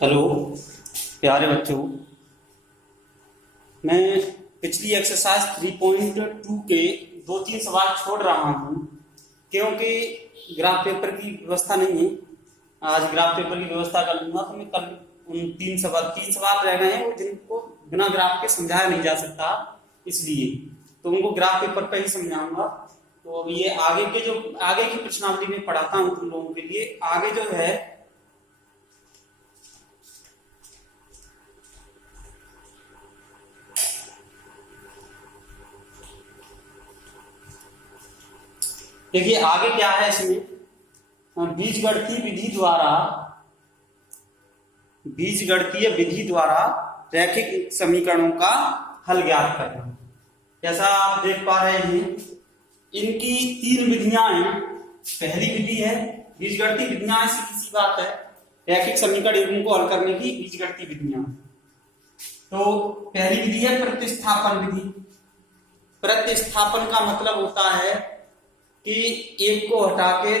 Hello प्यारे बच्चों, मैं पिछली एक्सरसाइज 3.2 के दो तीन सवाल छोड़ रहा हूँ क्योंकि ग्राफ पेपर की व्यवस्था नहीं है। आज ग्राफ पेपर की व्यवस्था कर लूंगा तो मैं कल उन तीन सवाल रह गए हैं जिनको बिना ग्राफ के समझाया नहीं जा सकता, इसलिए तो उनको ग्राफ पेपर पर ही समझाऊंगा। तो अब ये आगे की प्रश्नावली में पढ़ाता हूँ तुम लोगों के लिए। आगे जो है देखिए आगे क्या है इसमें, बीजगणितीय विधि द्वारा रैखिक समीकरणों का हल ज्ञात करना। जैसा आप देख पा रहे हैं इनकी तीन विधियां हैं। पहली विधि है बीजगणितीय विधियां, सीधी सी बात है, रैखिक समीकरण को हल करने की बीजगणितीय विधियां। तो पहली विधि है प्रतिस्थापन विधि। प्रतिस्थापन का मतलब होता है कि एक को हटा के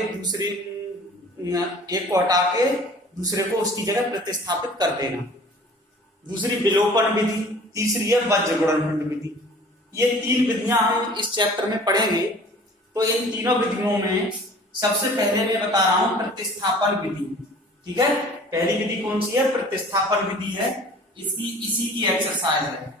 दूसरे को उसकी जगह प्रतिस्थापित कर देना। दूसरी विलोपन विधि, तीसरी है वज्र गुणनखंड विधि। ये तीन विधियां हम इस चैप्टर में पढ़ेंगे। तो इन तीनों विधियों में सबसे पहले मैं बता रहा हूं प्रतिस्थापन विधि। ठीक है, पहली विधि कौन सी है? प्रतिस्थापन विधि है। इसी की एक्सरसाइज है।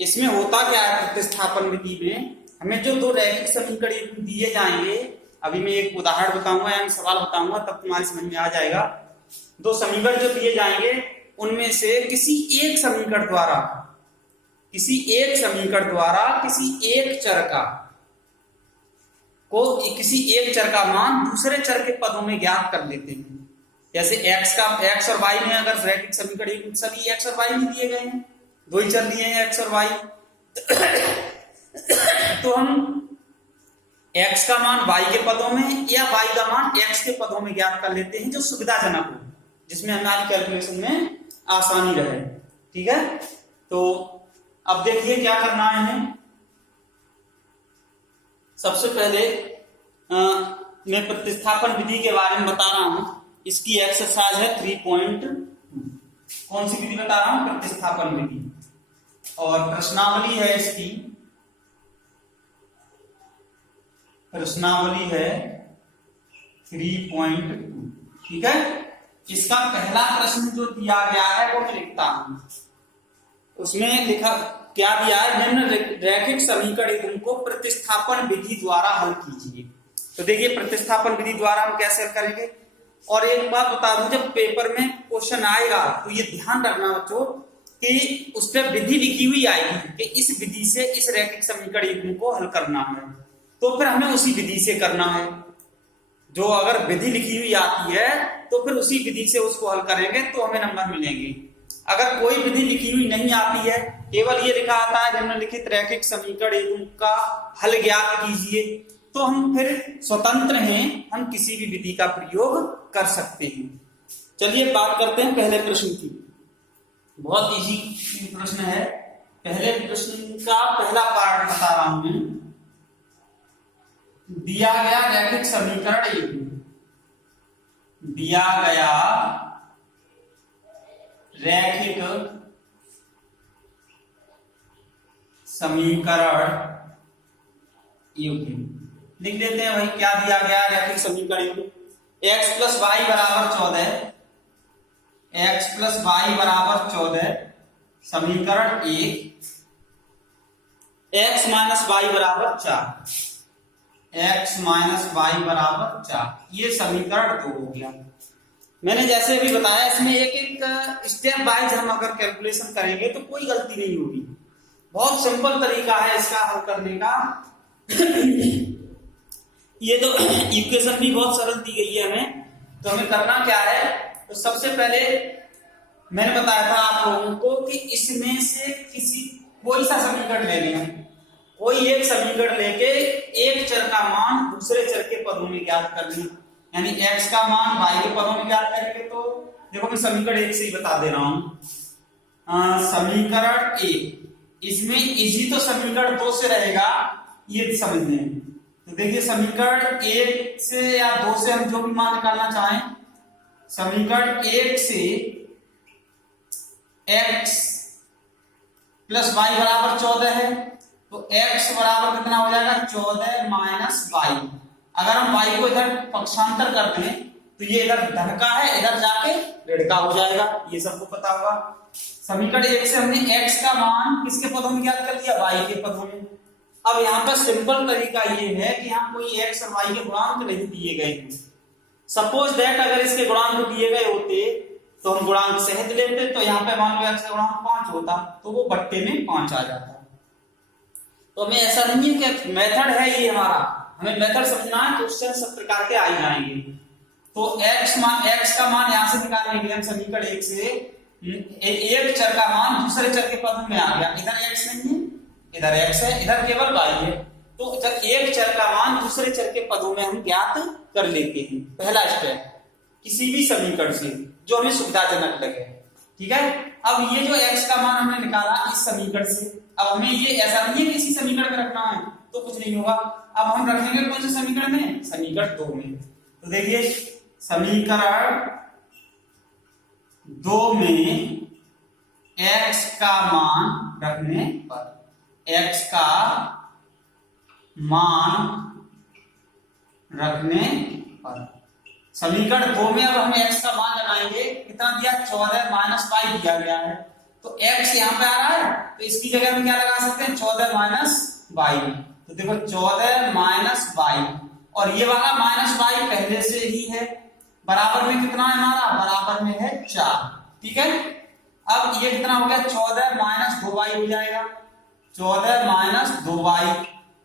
इसमें होता क्या है, प्रतिस्थापन विधि में हमें जो दो रैखिक समीकरण दिए जाएंगे, अभी मैं एक उदाहरण बताऊंगा यानी सवाल बताऊंगा तब तुम्हारी समझ में आ जाएगा। दो समीकरण जो दिए जाएंगे उनमें से किसी एक समीकरण द्वारा किसी एक चर का मान दूसरे चर के पदों में ज्ञात कर लेते हैं। जैसे x और y में अगर रैखिक समीकरण सभी x और y में दिए गए हैं, दो ही चर दिए हैं x और y, तो हम x का मान y के पदों में या y का मान x के पदों में ज्ञात कर लेते हैं, जो सुविधाजनक हो, जिसमें हमारी कैलकुलेशन में आसानी रहे। ठीक है, तो अब देखिए क्या करना है हमें। सबसे पहले मैं प्रतिस्थापन विधि के बारे में बता रहा हूं। इसकी एक्सरसाइज है 3.2। कौन सी विधि बता रहा हूं? प्रतिस्थापन विधि। और प्रश्नावली है इसकी, प्रश्नावली है 3.2। ठीक है, इसका पहला प्रश्न जो दिया गया है वो मैं लिखता हूं। उसमें लिखा क्या दिया है, निम्न रैखिक समीकरण को प्रतिस्थापन विधि द्वारा हल कीजिए। तो देखिए प्रतिस्थापन विधि द्वारा हम कैसे हल करेंगे। और एक बात बता दूं, जब पेपर में क्वेश्चन आएगा तो ये ध्यान रखना बच्चों कि उस पर विधि लिखी हुई आएगी कि इस विधि से इस रैखिक समीकरण को हल करना है, तो फिर हमें उसी विधि से करना है। जो अगर विधि लिखी हुई आती है तो फिर उसी विधि से उसको हल करेंगे तो हमें नंबर मिलेंगे। अगर कोई विधि लिखी हुई नहीं आती है, केवल ये लिखा आता है निम्नलिखित रैखिक समीकरण का हल ज्ञात कीजिए, तो हम फिर स्वतंत्र हैं, हम किसी भी विधि का प्रयोग कर सकते हैं। चलिए बात करते हैं पहले प्रश्न की। बहुत इजी प्रश्न है। पहले प्रश्न का पहला पार्ट बता रहा हूं मैं। दिया गया रैखिक समीकरण योग्य लिख लेते हैं भाई। क्या दिया गया रैखिक समीकरण? x प्लस वाई बराबर 14, समीकरण 1। x माइनस वाई बराबर 4, ये समीकरण 2 हो गया। मैंने जैसे भी बताया इसमें एक एक स्टेप वाइज हम अगर कैलकुलेशन करेंगे तो कोई गलती नहीं होगी। बहुत सिंपल तरीका है इसका हल करने का। ये तो इक्वेशन भी बहुत सरल दी गई है हमें। तो हमें करना क्या है, तो सबसे पहले मैंने बताया था आप लोगों को कि इसमें से कोई सा समीकरण ले लें। कोई एक समीकरण लेके एक चर का मान दूसरे चर के पदों में ज्ञात कर लें, यानी x का मान y के पदों में ज्ञात करेंगे। तो देखो मैं समीकरण 1 से ही बता दे रहा हूं। समीकरण 1, इसमें इसी तो समीकरण 2 से रहेगा, ये समझते हैं। तो देखिए समीकरण 1 से या 2 से हम जो भी मान निकालना चाहें, समीकरण 1 से x प्लस वाई बराबर 14 है, तो x बराबर कितना हो जाएगा 14 माइनस वाई। अगर हम y को इधर पक्षांतर कर दें तो ये इधर धन का है, इधर जाके ऋण का हो जाएगा, ये सबको पता होगा। समीकरण 1 से हमने x का मान किसके पदों में ज्ञात कर दिया, y के पदों में। अब यहाँ पर सिंपल तरीका ये है कि यहाँ कोई x और y के गुणांक नहीं दिए गए हैं। सपोज दैट अगर इसके गुणांक दिए गए होते तो हम गुणांक सहित लेते, तो यहाँ पे मान लो x का गुणांक 5 होता तो वो बट्टे में 5 आ जाता। तो हमें ऐसा नहीं है कि मेथड है ये हमारा, हमें मेथड समझना है, क्वेश्चन सब प्रकार के आ जाएंगे। तो x का मान यहां से निकालने के लिए हम समीकरण 1 से एक चर का मान दूसरे चर के पद में आ गया। इधर x नहीं है, इधर x है, इधर केवल y है। तो जब एक चर का मान दूसरे चर के पदों में हम ज्ञात कर लेते हैं, पहला स्टेप किसी भी समीकरण से जो हमें सुविधाजनक लगे, ठीक है। अब ये जो x का मान हमने निकाला इस समीकरण से, अब हमें ये ऐसा नहीं है कि इसी समीकरण में रखना है तो कुछ नहीं होगा। अब हम रखेंगे कौन से समीकरण में, समीकरण 2 में। तो देखिए समीकरण 2 में x का मान रखने पर, x का मान रखने पर समीकरण 2 में अब हम x का मान लगाएंगे, कितना दिया 14 माइनस वाई दिया गया है। तो x यहाँ पे आ रहा है तो इसकी जगह में क्या लगा सकते हैं 14 माइनस वाई। तो देखो 14 माइनस वाई, और ये वाला माइनस वाई पहले से ही है, बराबर में कितना है हमारा, बराबर में है 4, ठीक है। अब ये कितना हो गया 14 माइनस 2y हो जाएगा, 14 माइनस 2y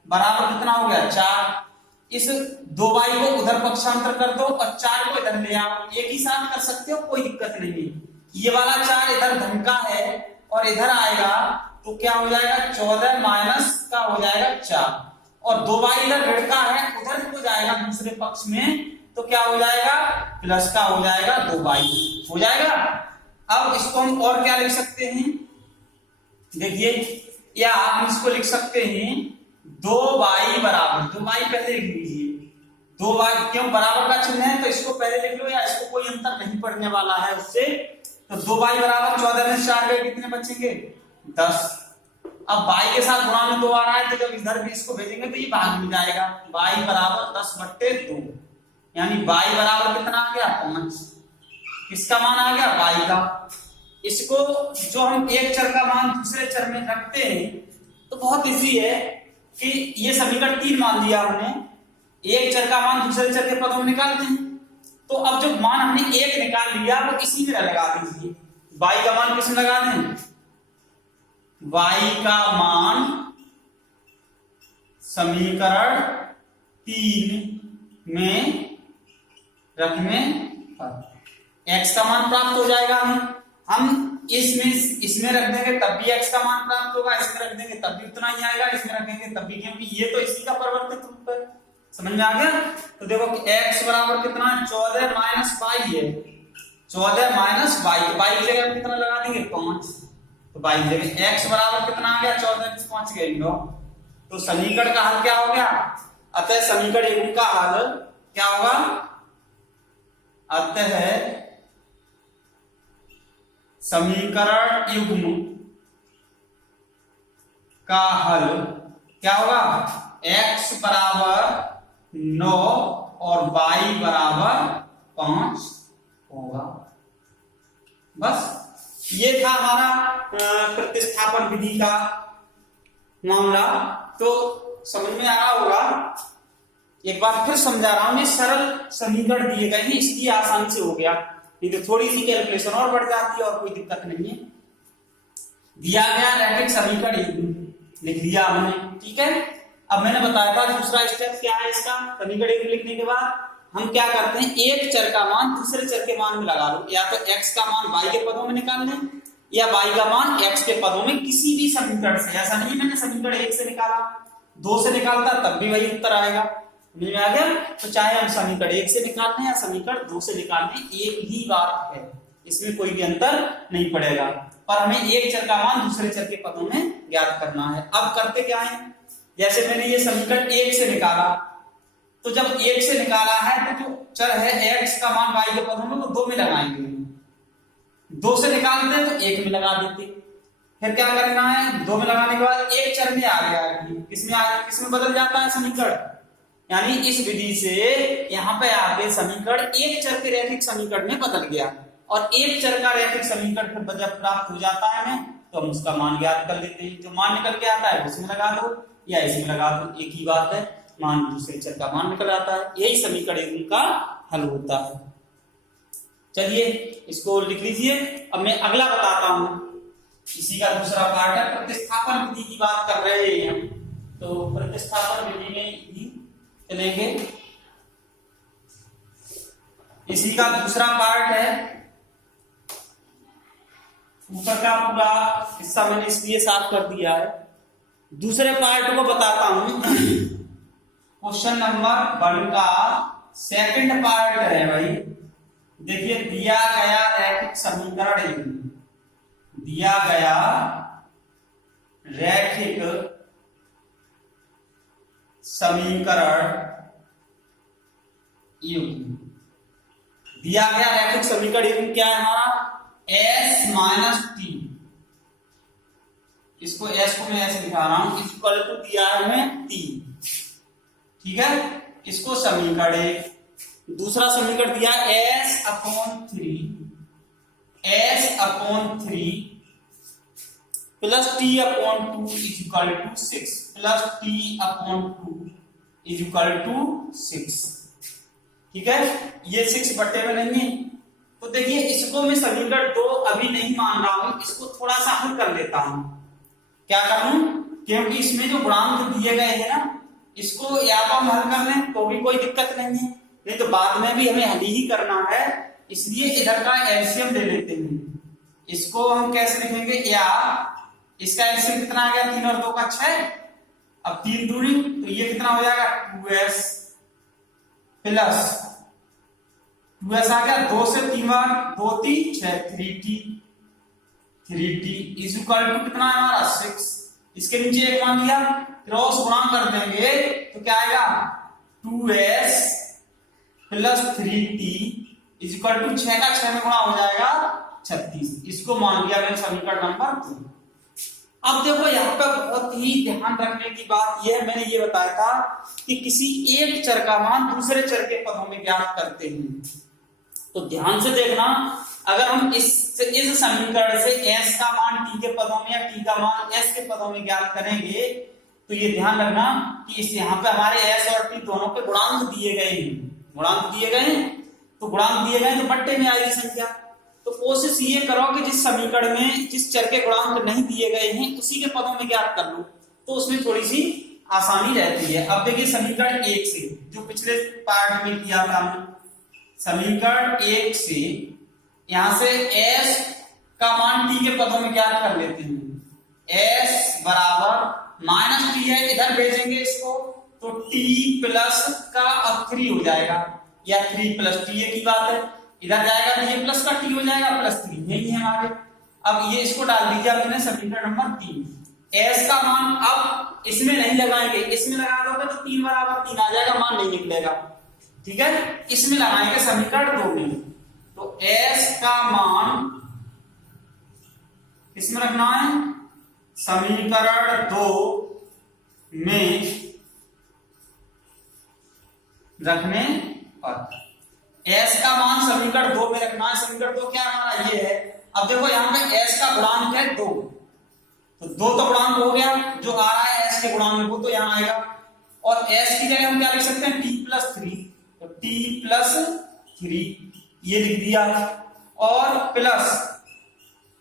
बराबर कितना हो गया 4। इस 2y को उधर पक्षांतर कर दो और 4 को इधर ले आओ, एक ही साथ कर सकते हो, कोई दिक्कत नहीं है। ये वाला 4 इधर धन का है और इधर आएगा तो क्या हो जाएगा 14 माइनस का हो जाएगा 4, और 2y इधर ऋण का है, उधर को जाएगा दूसरे पक्ष में तो क्या हो जाएगा प्लस का हो जाएगा 2y हो जाएगा। अब इसको हम और क्या लिख सकते हैं, देखिए या हम इसको लिख सकते हैं 2y बराबर, 2y पहले लिख लीजिए, 2y क्यों बराबर का चिन्ह है तो इसको पहले लिख लो, या इसको कोई अंतर नहीं पड़ने वाला है उससे। तो 2y बराबर 14 में 4 गए कितने बचेंगे 10। अब y के साथ गुणा में 2 आ रहा है तो जब इधर भी इसको भेजेंगे तो ये भाग में जाएगा, y बराबर 10/2, यानी y बराबर कितना आ गया 5। किसका मान आ गया y का। इसको जो हम एक चर का मान दूसरे चर में रखते हैं तो बहुत इजी है कि ये समीकरण 3 मान लिया हमने, एक चर का मान दूसरे चर के पदों में निकालते हैं। तो अब जो मान हमने एक निकाल लिया वो इसी में लगा दीजिए, y का मान किसमें लगा दें, y का मान समीकरण 3 में रखने पर x का मान प्राप्त हो जाएगा। हम इसमें रख देंगे तब भी x का मान प्राप्त होगा, इसमें रख देंगे तब भी उतना ही आएगा, इसमें रखेंगे तब भी, क्योंकि ये तो इसी का परिवर्तित रूप है। समझ में आ गया। तो देखो x बराबर कितना है 14 माइनस वाई है, 14 माइनस वाई, वाई की जगह कितना लगा देंगे 5, तो वाई की जगह x बराबर कितना आ गया 14 में 5 गए 9। तो समीकरण का हल क्या हो गया, अतः समीकरण 1 का हल क्या होगा, अतः समीकरण युग्म का हल क्या होगा, x बराबर 9 और y बराबर 5 होगा। बस ये था हमारा प्रतिस्थापन विधि का मामला। तो समझ में आ रहा होगा, एक बार फिर समझा रहा हूं, ये सरल समीकरण दिए गए हैं इसलिए आसानी से हो गया, नहीं तो थोड़ी सी कैलकुलेशन और बढ़ जाती है और कोई दिक्कत नहीं है। दिया गया रैखिक समीकरण लिख दिया हमने, ठीक है। अब मैंने बताया था दूसरा स्टेप क्या है इसका, समीकरण लिखने के बाद हम क्या करते हैं, एक चर का मान दूसरे चर के मान में लगा लो, या तो x का मान y के पदों में निकाल लें या y का मान x के पदों में, किसी भी समीकरण से। ऐसा नहीं मैंने समीकरण 1 से निकाला 2 से निकालता तब भी वही उत्तर आएगा, समझ में आ गया। तो चाहे हम समीकरण 1 से निकाल लें या समीकरण 2 से निकाल लें, एक ही बात है, इसमें कोई भी अंतर नहीं पड़ेगा, पर हमें एक चर का मान दूसरे चर के पदों में ज्ञात करना है। अब करते क्या है, जैसे मैंने ये समीकरण 1 से निकाला, तो जब 1 से निकाला है तो जो चर है x का मान y के पदों में वो 2 में लगाएंगे, 2 से निकालते हैं तो 1 में लगा देते। फिर क्या करना है, 2 में लगाने के बाद एक चर में आ गया, किसमें बदल जाता है समीकरण, यानी इस विधि से यहाँ पे आगे समीकरण एक चर के रैखिक समीकरण में बदल गया, और एक चर का रैखिक समीकरण फिर जब प्राप्त हो जाता है हमें तो हम उसका मान ज्ञात कर लेते हैं। जो मान निकल के आता है उसमें लगा दो या इसमें लगा दो, एक ही बात है, मान दूसरे चर का मान निकल आता है। यही समीकरण का हल होता है। चलिए इसको लिख लीजिए। अब मैं अगला बताता हूं, इसी का दूसरा पार्ट है, प्रतिस्थापन विधि की बात कर रहे हैं हम, तो प्रतिस्थापन विधि में ही चलेंगे। इसी का दूसरा पार्ट है, ऊपर का पूरा हिस्सा मैंने इसलिए साफ कर दिया है। दूसरे पार्ट को बताता हूं। क्वेश्चन नंबर 1 का सेकंड पार्ट है भाई। देखिए, दिया गया रैखिक समीकरण, दिया गया रैखिक समीकरण युग्म, दिया गया रैखिक समीकरण युग्म क्या है हमारा, S माइनस टी, इसको S को मैं ऐसे दिखा रहा हूं, इक्वल टू दिया है हमें T, ठीक है। इसको समीकरण, दूसरा समीकरण दिया S upon 3 plus T upon 2 is equal to 6, plus T upon 2 is equal to 6, ठीक है। ये 6 बट्टे में नहीं है, तो देखिए इसको मैं समीकरण 2 अभी नहीं मान रहा हूं, इसको थोड़ा सा हल कर लेता हूं। क्या करूं, क्योंकि इसमें जो गुणांक दिए गए हैं ना, इसको या तो हम हल कर लें तो भी कोई दिक्कत नहीं है, नहीं तो बाद में भी हमें हल ही करना है, इसलिए इधर का एलसीएम ले लेते हैं। इसको हम कैसे लिखेंगे, या इसका एलसीएम कितना आ गया, 3 और 2 का 6, अब 3 दूनी तो ये कितना हो जाएगा 2s प्लस 2s आ गया, 2 से 3 बार 2 3 6 3t इज इक्वल टू कितना है हमारा 6। इसके नीचे एक मान लिया, क्रॉस गुणा कर देंगे तो क्या आएगा 2s plus 3t is equal to 6 का 6 में गुणा हो जाएगा 36। इसको मान लिया मैंने समीकरण नंबर 2। अब देखो यहाँ पे बहुत ही ध्यान रखने की बात यह है, मैंने ये बताया था कि किसी एक चर का मान दूसरे चर के पदों में ज्ञात करते हैं, तो ध्यान से देखना, अगर हम इस समीकरण से s का मान t के पदों में या t का मान s के पदों में ज्ञात करेंगे, तो ये ध्यान रखना कि इस यहाँ पे हमारे s और t दोनों के गुणांक दिए गए हैं, गुणांक दिए गए, तो गुणांक दिए गए तो बट्टे में आएगी संख्या। तो कोशिश ये करो कि जिस समीकरण में जिस चर के गुणांक नहीं दिए गए हैं उसी के पदों में ज्ञात कर लो, तो उसमें थोड़ी सी आसानी रहती है। अब देखिए समीकरण 1 से, जो पिछले पार्ट में किया था हमने, समीकरण 1 से यहां से s का मान t के पदों में ज्ञात कर लेते हैं। s बराबर माइनस टी है, इधर भेजेंगे इसको तो t प्लस का अब 3 हो जाएगा, या 3 प्लस टी की बात है, इधर जाएगा तो ये प्लस का t हो जाएगा, प्लस 3 यही है हमारे। अब ये इसको डाल दीजिए आपने समीकरण नंबर 3। s का मान अब इसमें नहीं लगाएंगे, इसमें लगा दोगे तो 3 बराबर 3 आ जाएगा, मान नहीं निकलेगा, ठीक है। इसमें लगाएंगे समीकरण 2 में, तो s का मान इसमें रखना है समीकरण 2 में रखने पर, s का मान समीकरण 2 में रखना है। समीकरण 2 क्या हमारा ये है, अब देखो यहाँ पे s का गुणांक है 2, तो 2 तो गुणांक हो गया, जो आ रहा है s के गुणांक में वो तो यहाँ आएगा, और s की जगह हम क्या लिख सकते हैं t प्लस 3, तो t प्लस 3 ये लिख दिया, और प्लस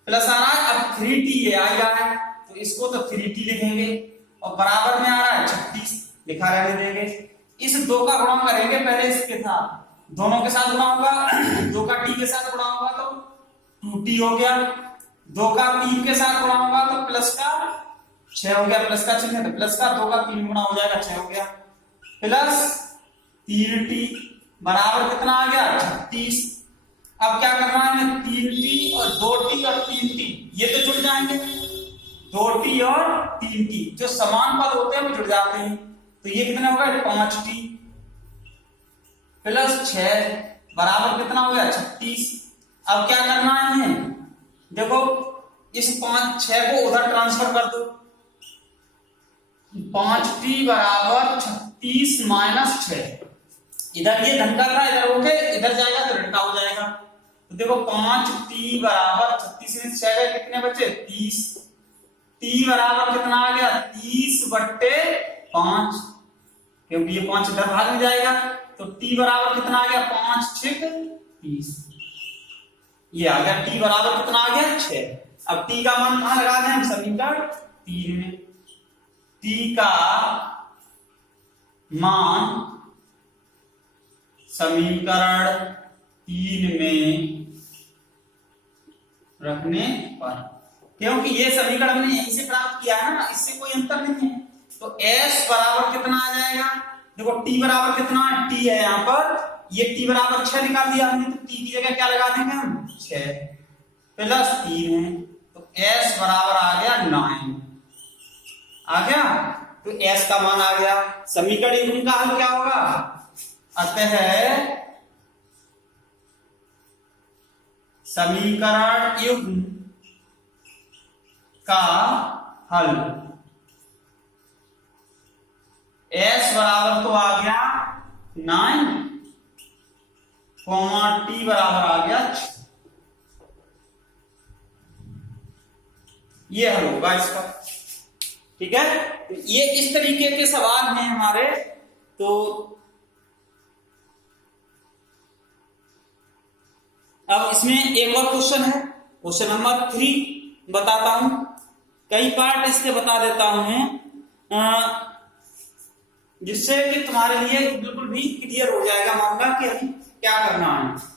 प्लस आ रहा है, अब 3t ये आ गया है तो इसको तो 3t लिखेंगे, और बराबर में आ रहा है 36 लिखा रहने देंगे। इस 2 का गुणा करेंगे पहले इसके साथ, दोनों के साथ गुणा होगा, 2 का t के साथ गुणा होगा तो 2t हो गया, 2 का 3 के साथ गुणा होगा तो प्लस का 6 हो गया, प्लस का चिन्ह, प्लस का 2 का 3 गुणा हो जाएगा 6 हो गया, प्लस 3t बराबर कितना आ गया 36। अब क्या करना है, 3t और 2t और 3t ये तो जुड़ जाएंगे, 2t और 3t जो समान पद होते हैं वो जुड़ जाते हैं, तो ये कितना होगा 5t प्लस 6 बराबर कितना हो गया 36। अब क्या करना है, देखो इस 5 6 को उधर ट्रांसफर कर दो, 5t बराबर 36 माइनस 6, इधर ये धन का था, इधर होके इधर जाएगा तो ऋण का हो जाएगा। तो देखो 5t बराबर 36 में 6 गए, कितने बचे 30, t बराबर कितना आ गया 30/5, क्योंकि ये 5 इधर भाग में जाएगा, तो t बराबर कितना आ गया 5 6 30, ये आ गया t बराबर कितना आ गया 6। अब t का मान कहां लगा दें हम, समीकरण 3 में। t का मान समीकरण 3 में रखने पर, क्योंकि ये समीकरण हमने यहीं से प्राप्त किया है ना, इससे कोई अंतर नहीं है, तो s बराबर कितना आ जाएगा, देखो t बराबर कितना है, t है यहाँ पर, ये t बराबर 6 निकाल दिया हमने, तो t की जगह क्या लगा देंगे हम 6 प्लस 3 है, तो s बराबर आ गया 9 आ गया, तो s का मान आ गया। समीकरण 1 का हल क्या होगा, अतः समीकरण युग्म का हल s बराबर तो आ गया 9, t बराबर आ गया 6, ये हल होगा इसका। ठीक है, ये इस तरीके के सवाल हैं हमारे। तो अब इसमें एक और क्वेश्चन है, क्वेश्चन नंबर 3 बताता हूं, कई पार्ट इसके बता देता हूं मैं, जिससे कि तुम्हारे लिए बिल्कुल भी क्लियर हो जाएगा मामला कि अभी क्या करना है।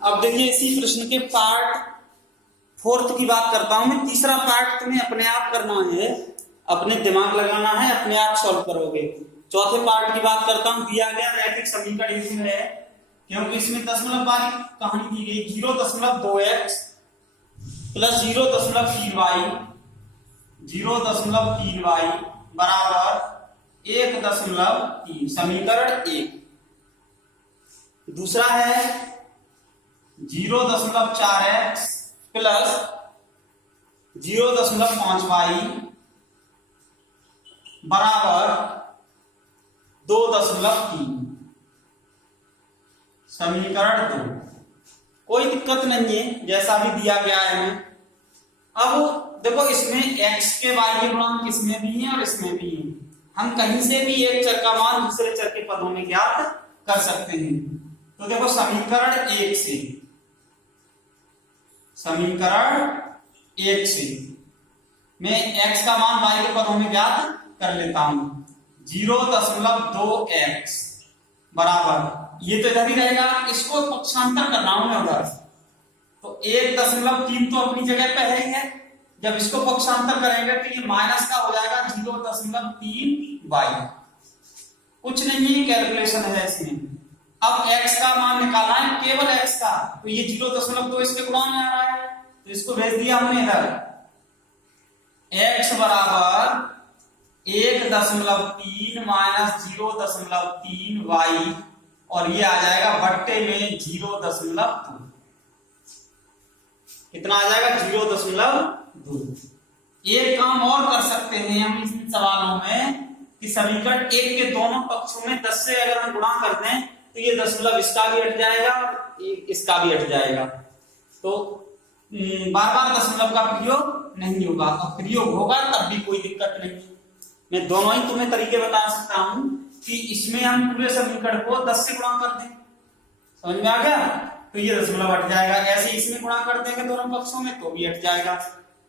अब देखिए इसी प्रश्न के पार्ट 4 की बात करता हूं मैं, तीसरा पार्ट तुम्हें अपने आप करना है, अपने दिमाग लगाना है, अपने आप सॉल्व करोगे। चौथे पार्ट की बात करता हूं, दिया गया रैखिक समीकरण इसमें है, क्योंकि इसमें दशमलव वाली कहानी दी गई, 0.2x प्लस 0.3y, 0.3y बराबर 1.3, समीकरण 1। दूसरा है 0.4x प्लस 0.5y बराबर 2.3, समीकरण 2। कोई दिक्कत नहीं है, जैसा भी दिया गया है हमें। अब देखो इसमें x के y के गुणांक इसमें भी है और इसमें भी है, हम कहीं से भी एक चर का मान दूसरे चर के पदों में ज्ञात कर सकते हैं। तो देखो समीकरण 1 से, समीकरण 1 से मैं x का मान y के पदों में ज्ञात कर लेता हूं, 0.2x बराबर, ये तो इधर ही रहेगा, इसको पक्षांतर कर रहा हूं मैं उधर, तो 1.3 तो अपनी जगह पे है ही है, जब इसको पक्षांतर करेंगे तो ये माइनस का हो जाएगा 0.3y, कुछ नहीं है, कैलकुलेशन है इसमें। अब x का मान निकालना है, केवल x का, तो ये 0.2 इसके गुणा में आ रहा है, तो इसको भेज दिया हमने इधर, x बराबर 1.3 माइनस 0.3y, और ये आ जाएगा बट्टे में 0.2, कितना आ जाएगा 0.2। एक काम और कर सकते हैं हम इन सवालों में कि समीकरण 1 के दोनों पक्षों में 10 से अगर हम गुणा कर दें तो ये दशमलव इसका भी हट जाएगा, इसका भी हट जाएगा, तो बार बार दशमलव का प्रयोग नहीं होगा, और प्रयोग होगा तब भी कोई दिक्कत नहीं। मैं दोनों ही तुम्हें तरीके बता सकता हूं कि इसमें हम पूरे समीकरण को 10 से गुणा कर दें, समझ में आ गया, तो ये दशमलव हट जाएगा, ऐसे इसमें गुणा कर देंगे दोनों पक्षों में तो भी हट जाएगा,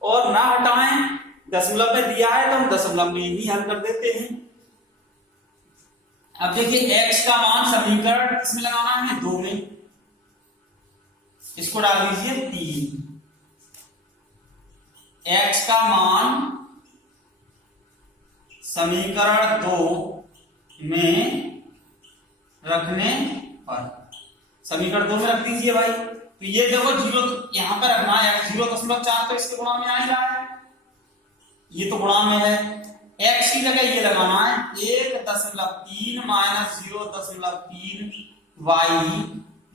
और ना हटाएं, दशमलव में दिया है तो हम दशमलव में ही हल कर देते हैं। अब देखिए x का मान समीकरण किसमें लगाना है, 2 में, इसको डाल दीजिए 3, x का मान समीकरण 2 में रखने पर। समीकरण 2 में रख दीजिए भाई। तो ये देखो 0 यहाँ पर रखना है, x 0.4 तो इसके गुणा में आ ही रहा है, ये तो गुणा में है। x की जगह ये लगाना है 1.3 माइनस 0.3 y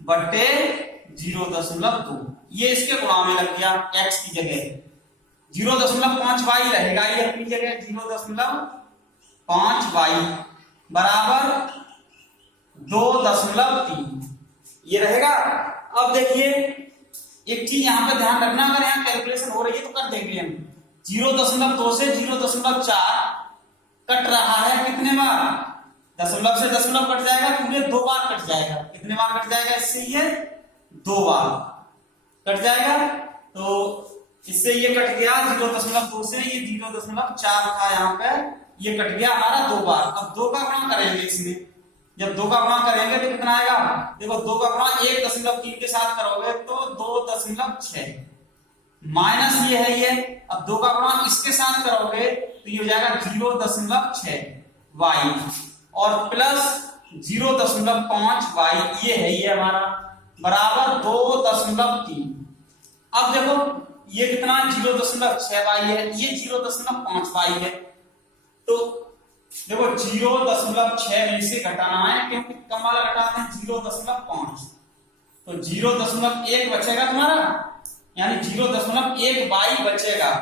बटे 0.2, ये इसके गुणा में लग गया। x की जगह 0.5 y रहेगा, ये अपनी जगह 0.5 y बराबर 2.3 ये रहेगा। अब देखिए एक चीज यहाँ पे ध्यान रखना, अगर यहाँ कैलकुलेशन हो रही है तो कर देंगे हम। 0.2 से 0.4 कट रहा है कितने बार, दशमलव से दशमलव कट जाएगा, पूरे 2 बार कट जाएगा। कितने बार कट जाएगा इससे, ये 2 बार कट जाएगा। तो इससे ये कट गया 0.2 से, ये 0.4 था यहाँ पे, ये कट गया हमारा 2 बार। अब 2 का गुणा करेंगे इसमें, जब 2 का गुणा करेंगे तो कितना आएगा, देखो 2 का गुणा 1.3 के साथ करोगे तो 2.6 माइनस ये है ये, अब 2 का गुणा इसके साथ करोगे तो ये हो जाएगा 0.6 y और प्लस 0.5 y, ये है ये हमारा बराबर 2.3। अब देखो ये कितना 0.6 y है, ये 0.5 y है। तो देखो 0.6 में से घटाना है, क्योंकि कम वाला घटाना है 0.5, तो 0.1 बचेगा तुम्हारा, यानी 0.1 y बचेगा।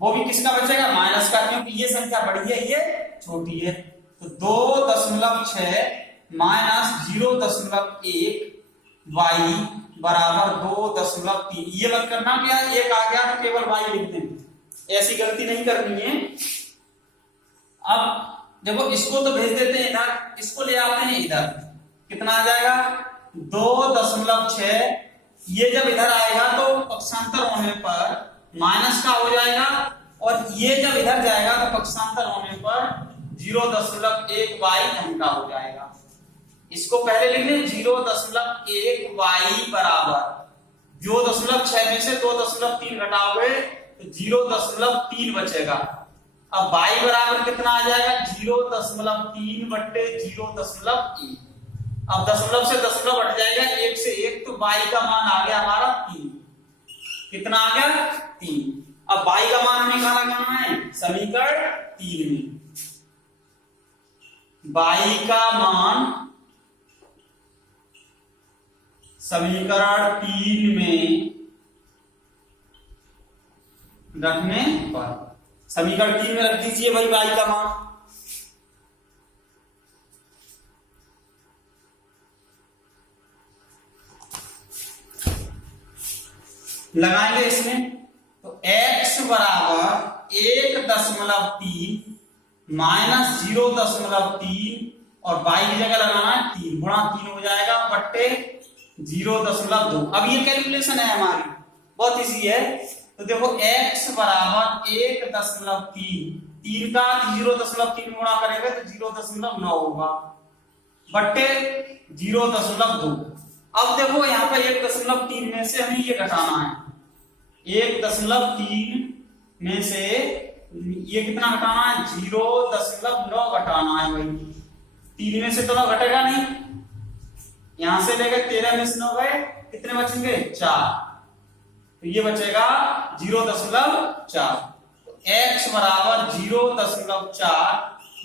वो भी किसका बचेगा, माइनस का, क्योंकि ये संख्या बड़ी है ये छोटी है। तो 2.6 माइनस 0.1 y बराबर 2.3। ये मत करना कि यार एक आ गया तो केवल y लिख दें, ऐसी गलती नहीं करनी है। अब देखो इसको तो भेज देते हैं इधर, इसको ले आते हैं इधर, कितना आ जाएगा 2.6। ये जब इधर आएगा तो पक्षांतर होने पर माइनस का हो जाएगा, और ये जब इधर जाएगा तो पक्षांतर होने पर 0.1 y का हो जाएगा। इसको पहले लिख लें 0.1 y बराबर 0.6 में से 2.3 घटाओगे तो 0.3 बचेगा। अब y बराबर कितना आ जाएगा 0.3 बट्टे 0.1। अब दशमलव से दशमलव हट जाएगा, 1 से 1, तो y का मान आ गया हमारा 3। कितना आ गया 3। अब y का मान निकाला कहां है, समीकरण 3 में। y का मान समीकरण 3 में रखने पर, समीकरण 3 में रख दीजिए भाई y का मान। लगाएंगे इसमें, तो x बराबर 1.3 माइनस 0.3 और y की जगह लगाना है 3, गुणा 3 हो जाएगा बट्टे 0.2। अब ये कैलकुलेशन है हमारी, बहुत इजी है। तो देखो x बराबर 1.3, 3 का 0.3 गुणा करेंगे तो 0.9 होगा बट्टे 0.2। अब देखो यहाँ पे 1.3 में से हमें ये घटाना है, 1.3 में से ये कितना घटाना है 0.9 घटाना है भाई। 3 में से तो 9 घटेगा नहीं, यहां से लेकर 13 में से 9 गए, कितने बचेंगे 4, तो ये बचेगा 0.4। तो x बराबर 0.4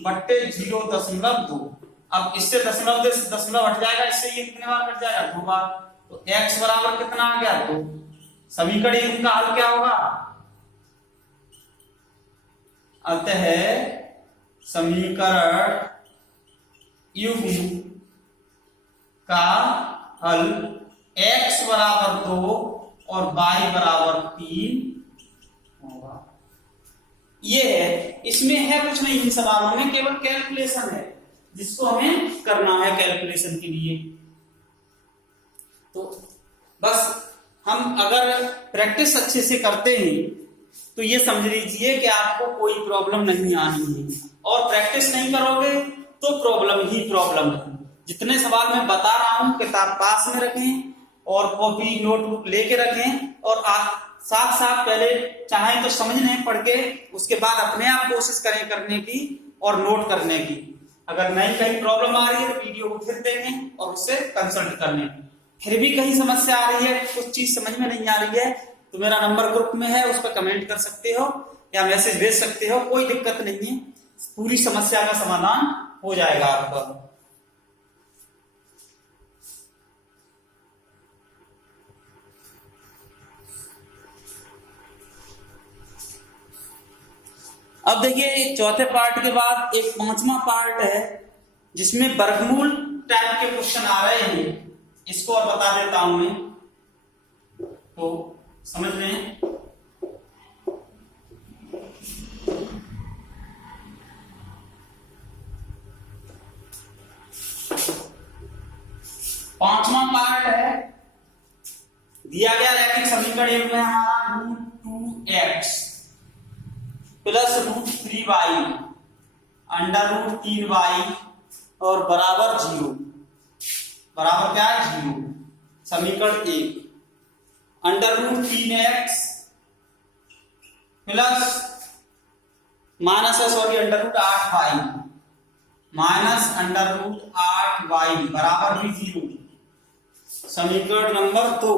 बट्टे 0.2। अब इससे दशमलव हट जाएगा, इससे ये कितने बार कट जाएगा 2 बार। तो x बराबर कितना आ गया 2। समीकरण इनका हल क्या होगा, अतः समीकरण युग्म का हल x बराबर 2 और y बराबर 3 होगा। ये है, इसमें है कुछ नहीं, इन सवालों में केवल कैलकुलेशन है जिसको हमें करना है कैलकुलेशन के लिए। तो बस हम अगर प्रैक्टिस अच्छे से करते हैं तो ये समझ लीजिए कि आपको कोई प्रॉब्लम नहीं आनी है, और प्रैक्टिस नहीं करोगे तो प्रॉब्लम ही प्रॉब्लम है। जितने सवाल मैं बता रहा हूं किताब पास में रखें और कॉपी नोटबुक लेके रखें, और साथ साथ पहले चाहे तो समझने पढ़ के उसके बाद अपने आप कोशिश करें करने की और नोट करने की। अगर नहीं कहीं प्रॉब्लम आ रही है तो वीडियो को फिर देखें और उससे कंसल्ट कर लें। फिर भी कहीं समस्या आ रही है, कुछ चीज समझ में नहीं आ रही है, तो मेरा नंबर ग्रुप में है, उस पर कमेंट कर सकते हो या मैसेज भेज सकते हो, कोई दिक्कत नहीं है, पूरी समस्या का समाधान हो जाएगा आपका। अब देखिए चौथे पार्ट के बाद एक पांचवा पार्ट है जिसमें वर्गमूल टाइप के क्वेश्चन आ रहे हैं, इसको और बता देता हूं मैं, तो समझ लें। पांचवा पार्ट है, दिया गया रैखिक समीकरण में हमारा √2x प्लस √3y √3y और बराबर 0, बराबर क्या है 0। समीकरण 1 √3x plus √8y minus √8y बराबर भी 0। समीकरण नंबर 2,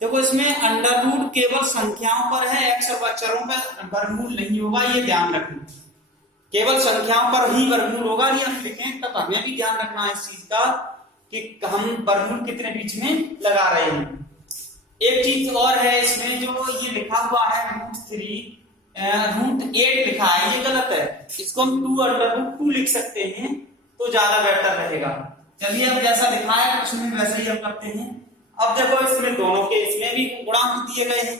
देखो इसमें अंडर रूट केवल संख्याओं पर है, एक्स और अक्षरों पर वर्गमूल नहीं होगा, ये ध्यान रखना, केवल संख्याओं पर ही वर्गमूल होगा। ये हम लिखें तब हमें भी ध्यान रखना है इस चीज का कि हम वर्गमूल कितने बीच में लगा रहे हैं। एक चीज और है इसमें, जो ये लिखा हुआ है √8 लिखा है, ये गलत है, इसको हम 2√2 लिख सकते हैं तो ज्यादा बेटर रहेगा। चलिए अब जैसा लिखा है उसमें वैसे ही हम करते हैं। अब देखो इसमें दोनों के इसमें भी गुणांक दिए गए हैं,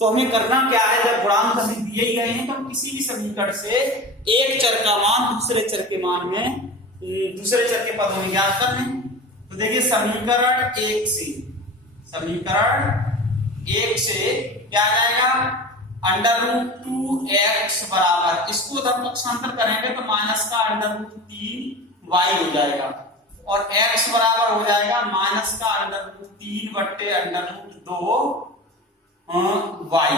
तो हमें करना क्या है, जब गुणांक हमें दिए ही गए हैं तो हम किसी भी समीकरण से एक चर का मान दूसरे चर के मान में, दूसरे चर के पदों में ज्ञात कर लें। तो देखिए समीकरण 1 से क्या आ जाएगा, √2x बराबर, इसको जब पक्षांतर करेंगे तो माइनस का √3y हो जाएगा और x बराबर हो जाएगा माइनस का √3 बट्टे √2y।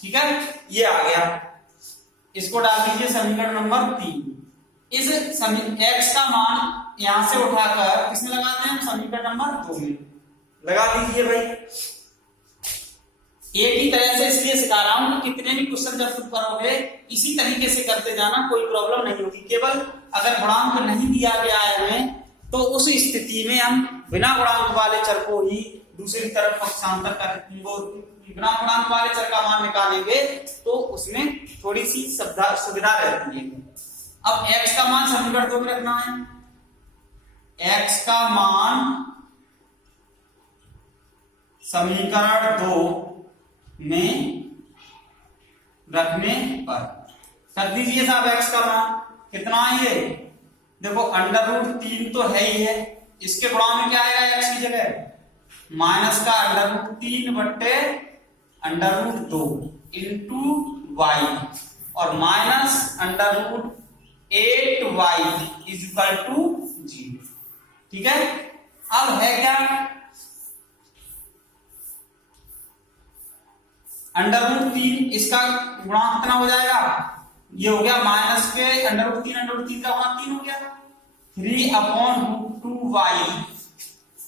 ठीक है, ये आ गया, इसको डाल दीजिए समीकरण नंबर 3। इस x का मान यहां से उठाकर किसमें लगाते हैं, समीकरण नंबर 2 में लगा दीजिए भाई। एक ही तरह से इसलिए सिखा रहा हूं कि कितने भी क्वेश्चन जब तुम करोगे इसी तरीके से करते जाना, कोई प्रॉब्लम नहीं होगी। केवल अगर गुणांक नहीं दिया गया है हमें तो उस स्थिति में हम बिना गुणांक वाले चर को ही दूसरी तरफ पक्षांतर कर, बिना गुणांक वाले चर का मान निकालेंगे तो उसमें थोड़ी सी सुविधा रहती है। अब x का मान समीकरण 2 में रखना है, x का मान समीकरण 2 में रखने पर कर दीजिए साहब, x का मान कितना है, ये देखो √3 तो है ही है, इसके गुणा में क्या आएगा x की जगह माइनस का √3 बट्टे √2 इंटू y और minus √8y is equal to 0। ठीक है, अब है क्या, √3 इसका गुणांक कितना हो जाएगा, ये हो गया माइनस के √3 का गुणांक 3 हो गया 3/√2y।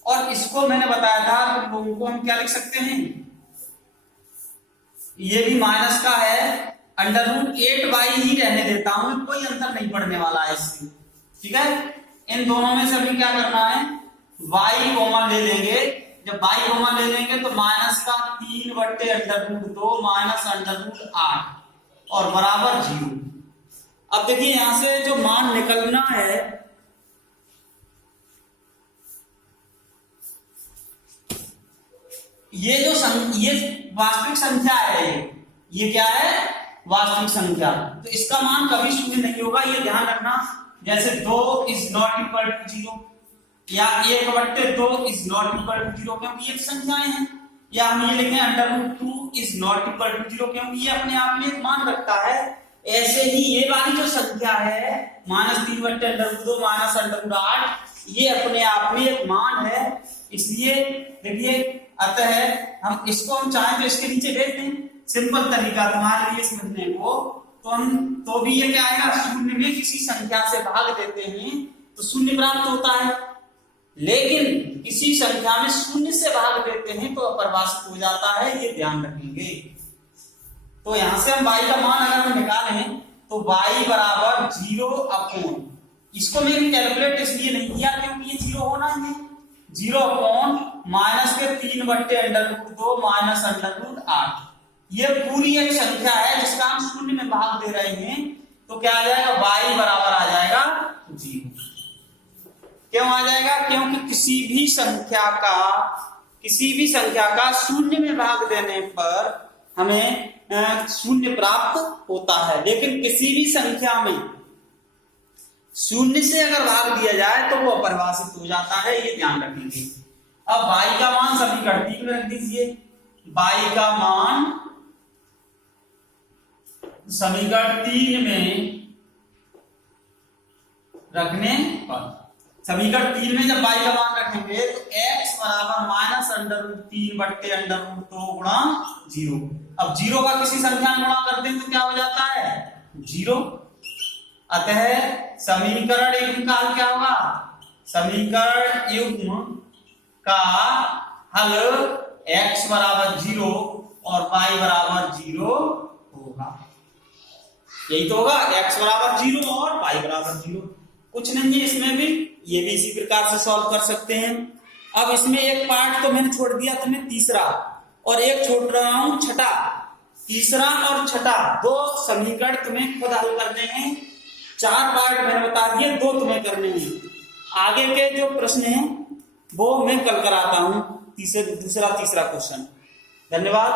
और इसको मैंने बताया था तुम लोगों को हम क्या लिख सकते हैं, ये भी माइनस का है, √8y ही रहने देता हूं, कोई अंतर नहीं पड़ने वाला है इससे। ठीक है, इन दोनों में से हमें क्या करना है, y कॉमन ले लेंगे, जब y कॉमन ले लेंगे तो माइनस का 3 बट्टे √2 माइनस √8 और बराबर 0। अब देखिए यहां से जो मान निकलना है, ये वास्तविक संख्या है, ये क्या है, वास्तविक संख्या, तो इसका मान कभी शून्य नहीं होगा, ये ध्यान रखना। जैसे 2 इज नॉट इक्वल टू 0 या 1/2 इज नॉट इक्वल टू 0, क्योंकि ये संख्याएं हैं, या हम ये लिखें √2 इज नॉट इक्वल टू 0, क्योंकि ये अपने आप में एक मान रखता है। ऐसे ही ये वाली जो संख्या है -3 बट्टे √2 माइनस √8, ये अपने आप में एक मान है, इसलिए देखिए अतः हम इसको हम चाहें तो इसके नीचे भेज दें, सिंपल तरीका तुम्हारे लिए समझने को, तो तो भी ये क्या आएगा, शून्य में किसी संख्या से भाग देते हैं तो शून्य प्राप्त होता है, लेकिन किसी संख्या में शून्य से भाग देते हैं तो अपरिभाषित हो जाता है, ये ध्यान रखेंगे। तो यहां से हम y का मान अगर हम निकालें तो y बराबर 0 अपॉन, इसको मैंने कैलकुलेट इसलिए नहीं किया क्योंकि ये 0 होना ही है, 0 अपॉन माइनस के 3/√2 माइनस √8। ये पूरी एक संख्या है जिसका हम शून्य में भाग दे रहे हैं, तो क्या आ जाएगा, y बराबर आ जाएगा 0। क्यों आ जाएगा, क्योंकि किसी भी संख्या का शून्य में भाग देने पर हमें शून्य प्राप्त होता है, लेकिन किसी भी संख्या में शून्य से अगर भाग दिया जाए तो वो अपरिभाषित हो जाता है, ये ध्यान रखेंगे। अब y का मान समीकरण 3 में रख दीजिए, y का मान समीकरण 3 में रखने पर, समीकरण 3 में जब y का मान रखेंगे तो x बराबर माइनस √3/√2 गुणा 0। अब 0 का किसी संख्या में गुणा करते हैं तो क्या हो जाता है, 0। अतः समीकरण युग्म का हल क्या होगा, समीकरण युग्म का हल x बराबर 0 और y बराबर 0 होगा। यही तो होगा, x बराबर 0 और y बराबर 0। कुछ नहीं है इसमें भी, ये भी इसी प्रकार से सॉल्व कर सकते हैं। अब इसमें एक पार्ट तो मैंने छोड़ दिया तुम्हें तीसरा, और एक छोड़ रहा हूं छठा। तीसरा और छठा दो समीकरण तुम्हें खुद हल करने हैं, 4 पार्ट मैंने बता दिए, 2 तुम्हें करने हैं। आगे के जो प्रश्न हैं वो मैं कल कराता हूं, दूसरा तीसरा क्वेश्चन। धन्यवाद।